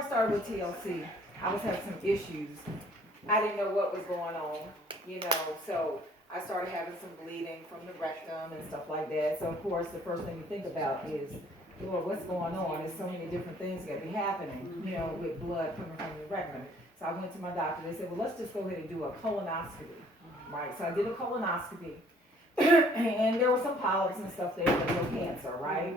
I started with TLC, I was having some issues. I didn't know what was going on, so I started having some bleeding from the rectum and stuff like that. So of course, the first thing you think about is, Lord, what's going on? There's so many different things that be happening, with blood coming from the rectum. So I went to my doctor. They said, well, let's just go ahead and do a colonoscopy, right? So I did a colonoscopy, and there were some polyps and stuff there, but no cancer, right?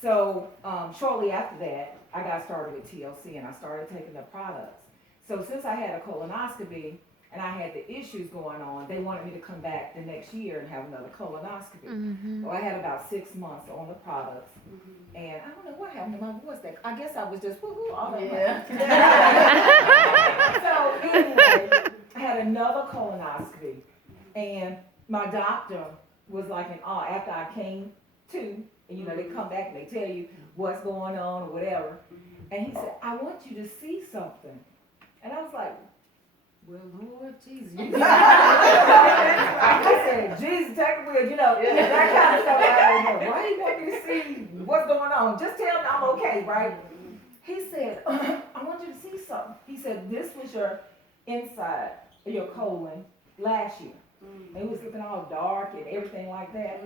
So shortly after that, I got started with TLC, and I started taking the products. So since I had a colonoscopy and I had the issues going on, they wanted me to come back the next year and have another colonoscopy. So I had about 6 months on the products, and I don't know what happened to my voice. I guess I was just woo-hoo all that. So anyway, I had another colonoscopy, and my doctor was like in awe after I came to, and they come back and they tell you what's going on or whatever. And he said, I want you to see something. And I was like, well, Lord Jesus. I said, Jesus, take it with, that kind of stuff. I don't know. Why do you want me to see what's going on? Just tell me I'm okay, right? He said, I want you to see something. He said, this was your inside of your colon last year. And it was looking all dark and everything like that.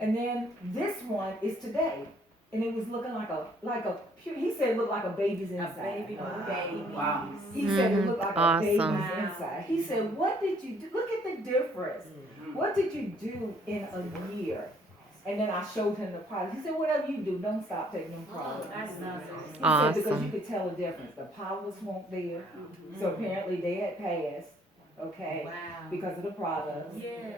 And then this one is today. And it was looking like a he said it looked like a baby's inside. A baby. Wow. He said it looked like a baby's inside. He said, what did you do? Look at the difference. What did you do in a year? And then I showed him the product. He said, whatever you do, don't stop taking them products. That's he said, because you could tell the difference. The polyps weren't there. So apparently they had passed. Okay, because of the products.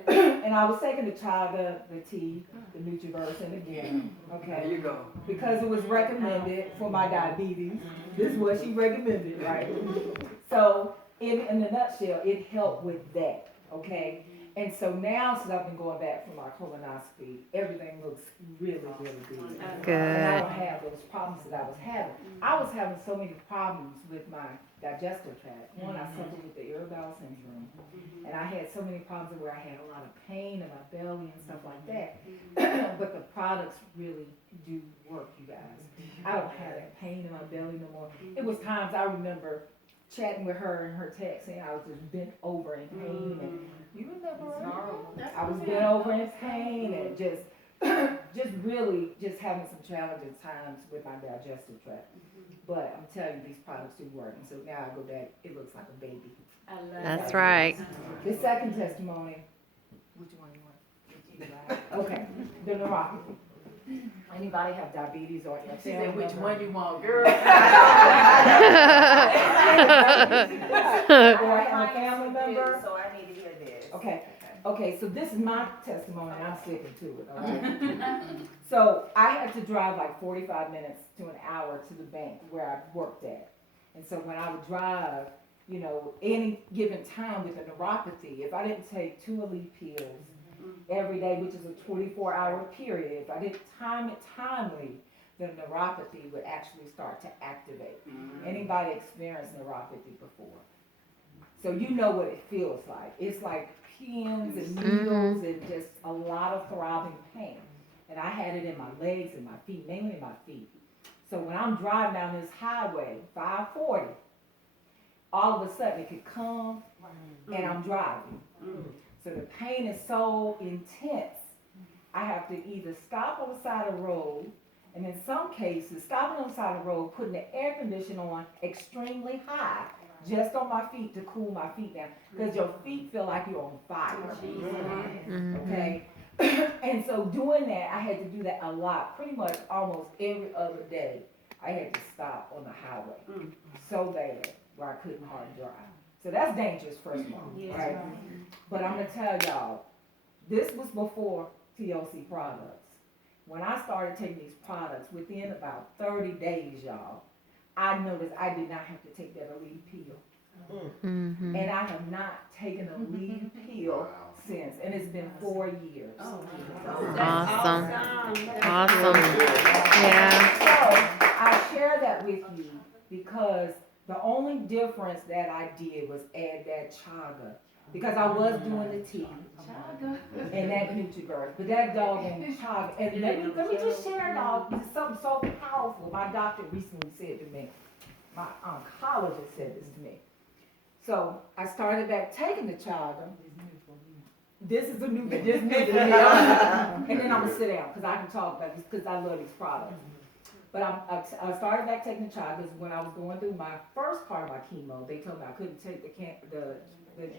And I was taking the chaga, the tea, the Nutriverse, and again. Okay, there you go. Because it was recommended for my diabetes. This is what she recommended, right? So, in a nutshell, it helped with that. Okay, and so now since I've been going back for my colonoscopy, everything looks really, really good. Good. And I don't have those problems that I was having. I was having so many problems with my digestive tract. One, I suffered with the irritable bowel syndrome, and I had so many problems where I had a lot of pain in my belly and stuff like that. But the products really do work, you guys. I don't have that pain in my belly no more. It was times I remember chatting with her in her text, and I was just bent over in pain. And you remember? I was bent over in pain and just really having some challenging times with my digestive tract. But I'm telling you, these products do work. And so now I go back, it looks like a baby. I love That's right. The second testimony, which one you want? Okay, the neuropathy. Anybody have diabetes or She said, which one you want, girl? Or have a family member? So I need to hear this. Okay, so this is my testimony, I'm sticking to it, all right? So I had to drive like 45 minutes to an hour to the bank where I worked at. And so when I would drive, any given time with a neuropathy, if I didn't take 2 Elite pills every day, which is a 24-hour period, if I didn't time it timely, the neuropathy would actually start to activate. Anybody experienced neuropathy before? So you know what it feels like. It's like pins and needles and just a lot of throbbing pain. And I had it in my legs and my feet, mainly my feet. So when I'm driving down this highway, 540, all of a sudden it could come and I'm driving. So the pain is so intense, I have to either stop on the side of the road, and in some cases, stopping on the side of the road, putting the air conditioner on extremely high, just on my feet to cool my feet down, because your feet feel like you're on fire. Okay? And so doing that, I had to do that a lot, pretty much almost every other day. I had to stop on the highway so bad where I couldn't hardly drive. So that's dangerous, first of all, right? But I'm going to tell y'all, this was before TLC products. When I started taking these products, within about 30 days, y'all, I noticed I did not have to take that Elite pill. And I have not taken a Elite pill since, and it's been 4 years. Awesome. Yeah. So I share that with you because the only difference that I did was add that chaga. Because I was doing the tea and that Nutriverse, but that doggone chaga. And let me just share y'all something so powerful. My doctor recently said to me, my oncologist said this to me. So I started back taking the Chaga. This is a new, just new to me. And then I'm gonna sit down, cause I can talk about this, cause I love these products. But I started back taking the Chagas when I was going through my first part of my chemo. They told me I couldn't take the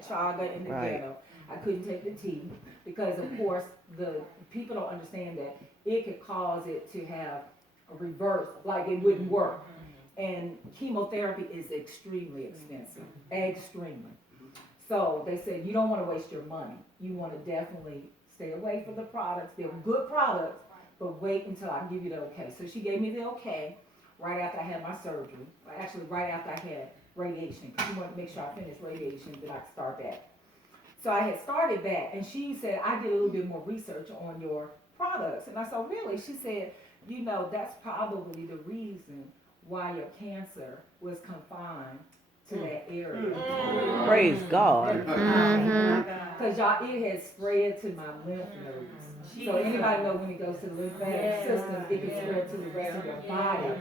Chaga and the ghetto. I couldn't take the tea because, of course, the people don't understand that it could cause it to have a reverse, like it wouldn't work. And chemotherapy is extremely expensive, extremely. So they said you don't want to waste your money. You want to definitely stay away from the products. They're good products, but wait until I give you the okay. So she gave me the okay right after I had my surgery. Actually, right after I had radiation, because she wanted to make sure I finished radiation, then I could start back. So I had started back, and she said, I did a little bit more research on your products. And I said, really? She said, you know, that's probably the reason why your cancer was confined to that area. Praise God. Because y'all, it has spread to my lymph nodes. So anybody know when it goes to the lymphatic system, it can spread to the rest of your body.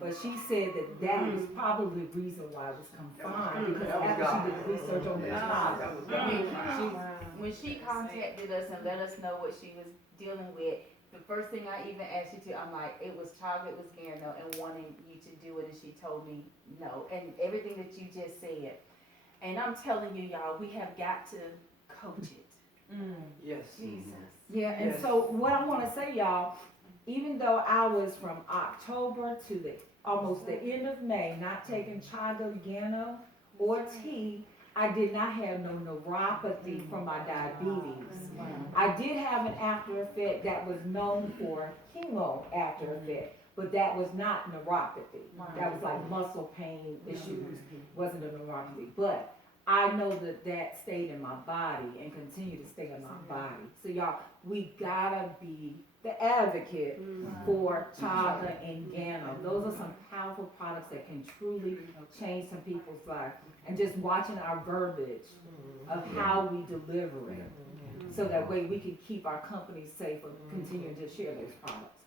But she said that was probably the reason why it was confined, because after she did the research on the child. When she contacted us and let us know what she was dealing with, the first thing I even asked you to, I'm like, it was Chaga, it was Gano, and wanting you to do it, and she told me no, and everything that you just said. And I'm telling you, y'all, we have got to coach it. Yes. Jesus. Yeah, and so what I want to say, y'all, even though I was from October to almost the end of May not taking Chaga, Gano, or tea, I did not have no neuropathy from my diabetes. I did have an after effect that was known for chemo after effect, but that was not neuropathy. That was like muscle pain issues, wasn't a neuropathy. But I know that stayed in my body and continue to stay in my body. So y'all, we gotta be the advocate for Chaga and Gano. Those are some powerful products that can truly change some people's lives. And just watching our verbiage of how we deliver it, so that way we can keep our companies safe and continue to share those products.